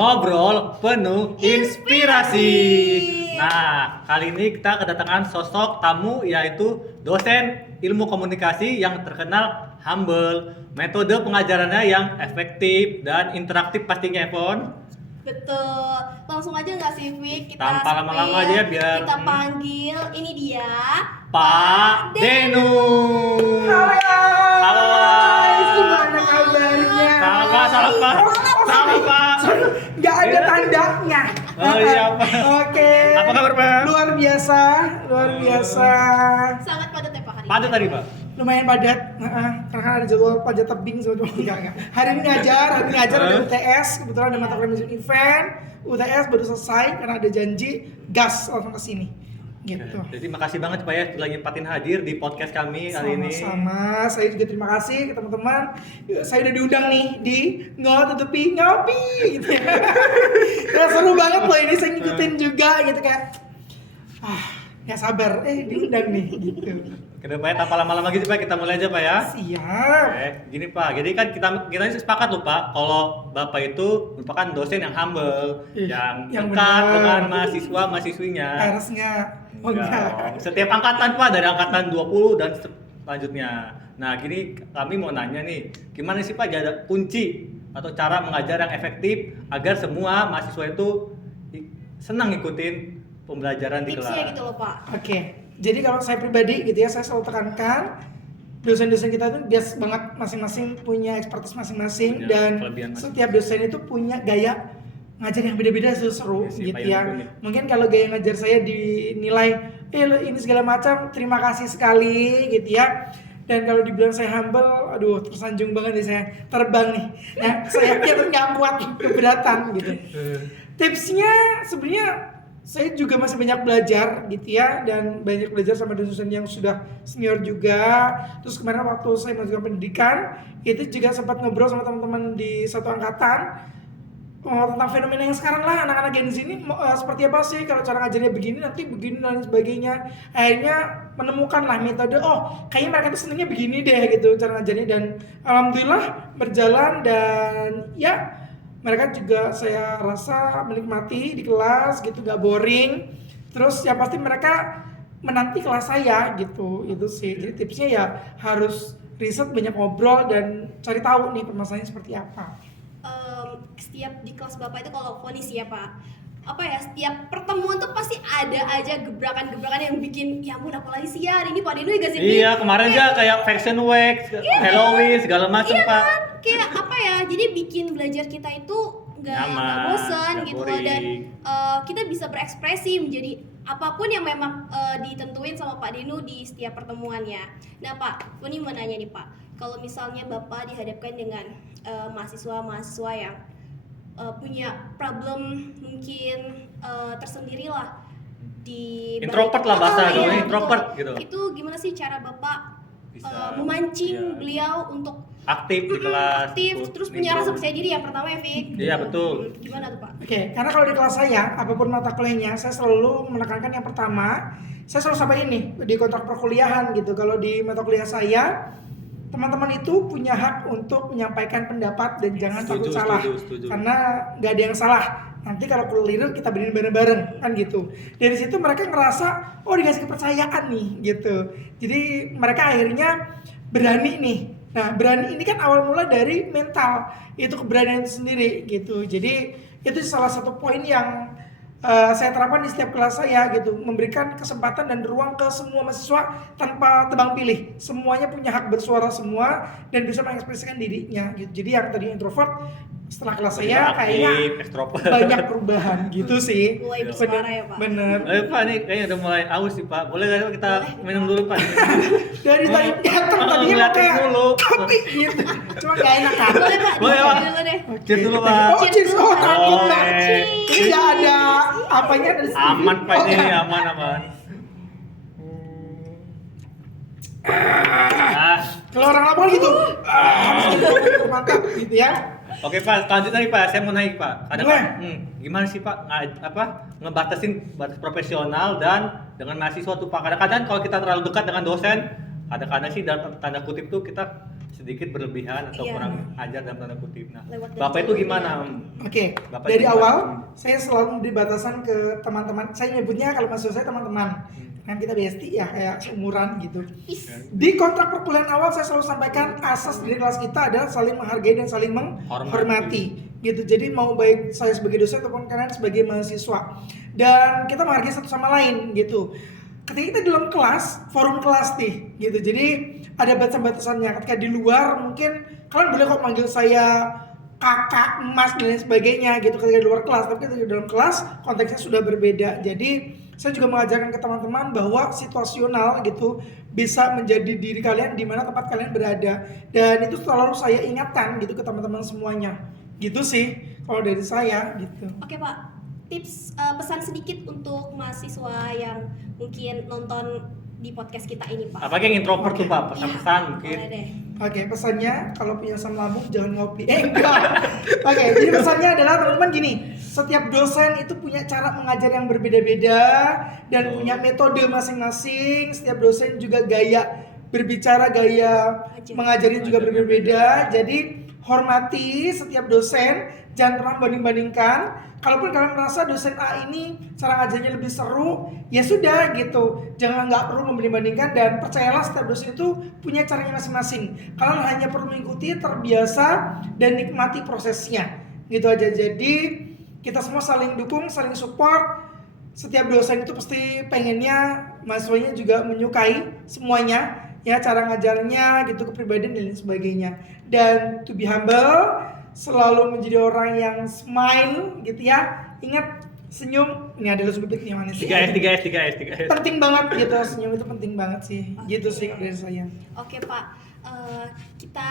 ngobrol penuh inspirasi. Nah, kali ini kita kedatangan sosok tamu yaitu dosen ilmu komunikasi yang terkenal humble. Metode pengajarannya yang efektif dan interaktif pastinya, Evon. Betul, langsung aja nggak sih Fik? Kita Tanpa lama-lama aja biar kita panggil, ini dia Pak Denu. Halo guys. Halo guys. Gimana kabarnya? Salah Pak. Nggak ada tandanya. Oh iya Pak. Oke. Apa kabar Pak? Luar biasa. sangat padat ya Pak hari ini. Padat tadi Pak. Lumayan padat. Karena ada jadwal pajak tebing sebetulnya. Enggak. Hari ini ngajar ada UTS. Kebetulan ada mata kuliah management event. UTS baru selesai karena ada janji gas langsung ke sini. Gitu. Jadi makasih banget Pak ya sudah nyempatin hadir di podcast kami kali ini. Sama-sama, saya juga terima kasih ke teman-teman. Saya udah diundang nih di ngopi gitu ya. Ya, seru banget loh ini, saya ngikutin juga gitu kayak ya sabar, diundang nih gitu. Kedepannya tanpa lama-lama gitu Pak, kita mulai aja Pak ya. Siap. Oke, gini Pak, jadi kan kita ini sepakat loh Pak, kalau Bapak itu merupakan dosen yang humble, yang dekat benar. dengan mahasiswa-mahasiswinya. Harus nggak? Oh enggak. Setiap angkatan Pak, dari angkatan 20 dan selanjutnya. Nah gini, kami mau nanya nih, gimana sih Pak ada kunci atau cara mengajar yang efektif agar semua mahasiswa itu senang ngikutin pembelajaran di kelas? Tipsnya gitu loh Pak. Oke. Jadi kalau saya pribadi gitu ya, saya selalu tekankan dosen-dosen kita itu bias banget, masing-masing punya expertise masing-masing, Punya dan kelebihan masing-masing. setiap dosen itu punya gaya ngajar yang beda-beda, seru Iya sih, gitu Pak, ya. yang unik. Mungkin kalau gaya ngajar saya dinilai lo ini segala macam, terima kasih sekali gitu ya. Dan kalau dibilang saya humble, aduh tersanjung banget nih, saya terbang nih. Nah, saya tuh nggak kuat, keberatan gitu. Tipsnya sebenarnya saya juga masih banyak belajar gitu ya, dan banyak belajar sama dosen yang sudah senior juga. Terus kemarin waktu saya melanjutkan pendidikan, itu juga sempat ngobrol sama teman-teman di satu angkatan tentang fenomena yang sekarang lah, anak-anak Gen Z ini seperti apa sih, kalau cara ngajarnya begini nanti begini dan sebagainya. Akhirnya menemukan lah metode, kayaknya mereka tuh senengnya begini deh gitu cara ngajarnya, dan alhamdulillah berjalan, dan ya mereka juga saya rasa menikmati di kelas gitu, gak boring. Terus yang pasti mereka menanti kelas saya gitu, itu sih. Jadi tipsnya ya harus riset, banyak ngobrol, dan cari tahu nih permasalahannya seperti apa. Setiap di kelas Bapak itu kalau vonis ya Pak, setiap pertemuan tuh pasti ada aja gebrakan-gebrakan yang bikin ya ampun apalagi sih ya hari ini Pak Dino ya sih. Iya, kemarin aja kayak Fashion Week, Halloween, segala macam Iya Pak. kan, kayak jadi bikin belajar kita itu nggak bosan nggak gitu loh, dan boring. kita bisa berekspresi menjadi apapun yang memang ditentuin sama Pak Dino di setiap pertemuannya. Nah Pak, ini mau nanya nih Pak, kalau misalnya Bapak dihadapkan dengan mahasiswa-mahasiswa yang punya problem mungkin tersendiri lah di Introvert lah bahasa iya, betul. introvert gitu. Itu gimana sih cara Bapak Bisa, memancing iya. beliau untuk Aktif di kelas. aktif, ikut terus punya nimbrung. rasa percaya diri yang pertama ya Fik? Iya, betul. Gimana tuh Pak? Oke, karena kalau di kelas saya, apapun mata kuliahnya, saya selalu menekankan yang pertama, saya selalu sampaikan ini di kontrak perkuliahan gitu. Kalau di mata kuliah saya, teman-teman itu punya hak untuk menyampaikan pendapat dan jangan takut salah. Setuju. Karena nggak ada yang salah. Nanti kalau keliru kita benerin bareng-bareng kan gitu. Dari situ mereka ngerasa dikasih kepercayaan nih gitu. Jadi mereka akhirnya berani nih. Nah, berani ini kan awal mula dari mental, itu keberanian itu sendiri gitu. Jadi itu salah satu poin yang saya terapkan di setiap kelas saya gitu, memberikan kesempatan dan ruang ke semua mahasiswa tanpa tebang pilih. Semuanya punya hak bersuara semua dan bisa mengekspresikan dirinya gitu. Jadi yang tadi introvert, setelah kelas saya kayaknya ekstrovert. banyak perubahan gitu sih. Mulai bersuara ya Pak? Bener. Pak, ini kayaknya udah mulai aus sih Pak. Boleh nggak kita minum dulu Pak? Dari tadi datang tadinya ngeliatin kayak dulu. kopi gitu. Cuma gak enak kan. Boleh Pak, Boleh, Pak. dulu deh. Cheers dulu Pak. Oh, cheers. Oh, takut Boleh. Pak. Ini gak ada apanya dari sini. Aman Pak ini, Oke. aman. Nah, Kalau orang lapor gitu, harus gitu, mantap gitu ya. oke Pak, selanjutnya nih Pak, saya mau nanya Pak. Boleh. Gimana sih Pak ngebatasin batas profesional dan dengan mahasiswa tuh Pak. Kadang-kadang kalau kita terlalu dekat dengan dosen, kadang-kadang sih dalam tanda kutip tuh kita sedikit berlebihan atau Iya. kurang ajar dalam tanda kutip. Nah, Lewat Bapak itu jalurnya. gimana? Oke, Bapak dari juga- awal saya selalu memberi batasan ke teman-teman. Saya nyebutnya kalau maksud saya teman-teman. Kan kita bestie ya kayak seumuran gitu. Is. Di kontrak perkuliahan awal saya selalu sampaikan asas dari kelas kita adalah saling menghargai dan saling menghormati. Gitu. Jadi mau baik saya sebagai dosen ataupun kalian sebagai mahasiswa. Dan kita menghargai satu sama lain gitu. Ketika kita di dalam kelas, forum kelas nih gitu. Jadi ada batasan-batasannya. Ketika di luar mungkin kalian boleh kok manggil saya kakak, emas dan lain sebagainya gitu ketika di luar kelas, tapi ketika di dalam kelas konteksnya sudah berbeda. Jadi saya juga mengajarkan ke teman-teman bahwa situasional gitu bisa menjadi diri kalian di mana tempat kalian berada, dan itu selalu saya ingatkan gitu ke teman-teman semuanya. Gitu sih kalau dari saya gitu. Oke Pak, tips pesan sedikit untuk mahasiswa yang mungkin nonton di podcast kita ini Pak. Apalagi yang introvert tuh Pak, pesan-pesan mungkin. Boleh deh. Oke, pesannya kalau punya asam lambung jangan ngopi. Enggak. Oke, jadi pesannya adalah teman-teman gini, setiap dosen itu punya cara mengajar yang berbeda-beda dan punya metode masing-masing. Setiap dosen juga gaya berbicara, gaya mengajarnya juga berbeda-beda. Jadi hormati setiap dosen, jangan pernah banding-bandingkan. Kalaupun kalian merasa dosen A ini cara ngajarnya lebih seru, ya sudah gitu. Jangan nggak perlu membanding-bandingkan, dan percayalah setiap dosen itu punya caranya masing-masing. Kalian hanya perlu mengikuti, terbiasa, dan nikmati prosesnya. Gitu aja. Jadi kita semua saling dukung, saling support. Setiap dosen itu pasti pengennya mahasiswanya juga menyukai semuanya, ya cara ngajarnya gitu, kepribadian dan lain sebagainya. Dan to be humble, selalu menjadi orang yang smile gitu ya. Ingat, senyum ini adalah bibit yang manis. 3S. Penting banget gitu, senyum itu penting banget sih. Gitu sih kalau dari saya. Oke Pak, kita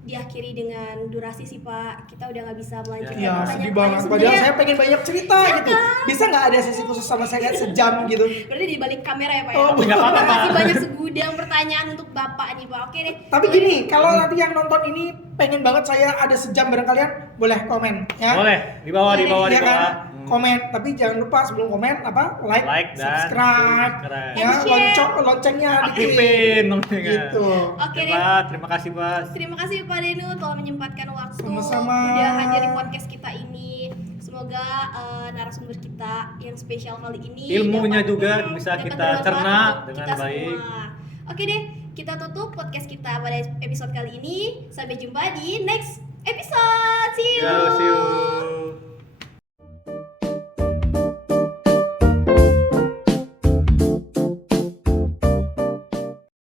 diakhiri dengan durasi sih Pak. Kita udah nggak bisa melanjutkan Ya, pertanyaan sedih lain. banget. Padahal Sebenarnya saya pengen banyak cerita gitu. Bisa nggak ada sesi khusus sama saya kayak sejam gitu? berarti di balik kamera ya Pak ya. Oh, nggak apa-apa, Terima kasih Pak. banyak segudang pertanyaan untuk Bapak nih Pak. Oke deh. Tapi gini, kalau nanti yang nonton ini pengen banget saya ada sejam bareng kalian, boleh komen ya. Boleh, di bawah. Iya kan? Komen, tapi jangan lupa sebelum komen apa? Like Dan subscribe. Ya, And share. loncengnya aktifin loncengnya. Gitu. Oke Oke deh. Pak, terima kasih Pak. Terima kasih Pak Denu telah menyempatkan waktu Sama-sama. udah hadir di podcast kita ini. Semoga narasumber kita yang spesial kali ini Ilmunya juga dapat- bisa dapat kita bermanfaat cerna untuk dengan kita baik. semua. Oke deh, kita tutup podcast kita pada episode kali ini. Sampai jumpa di next episode. See you. Yo, see you.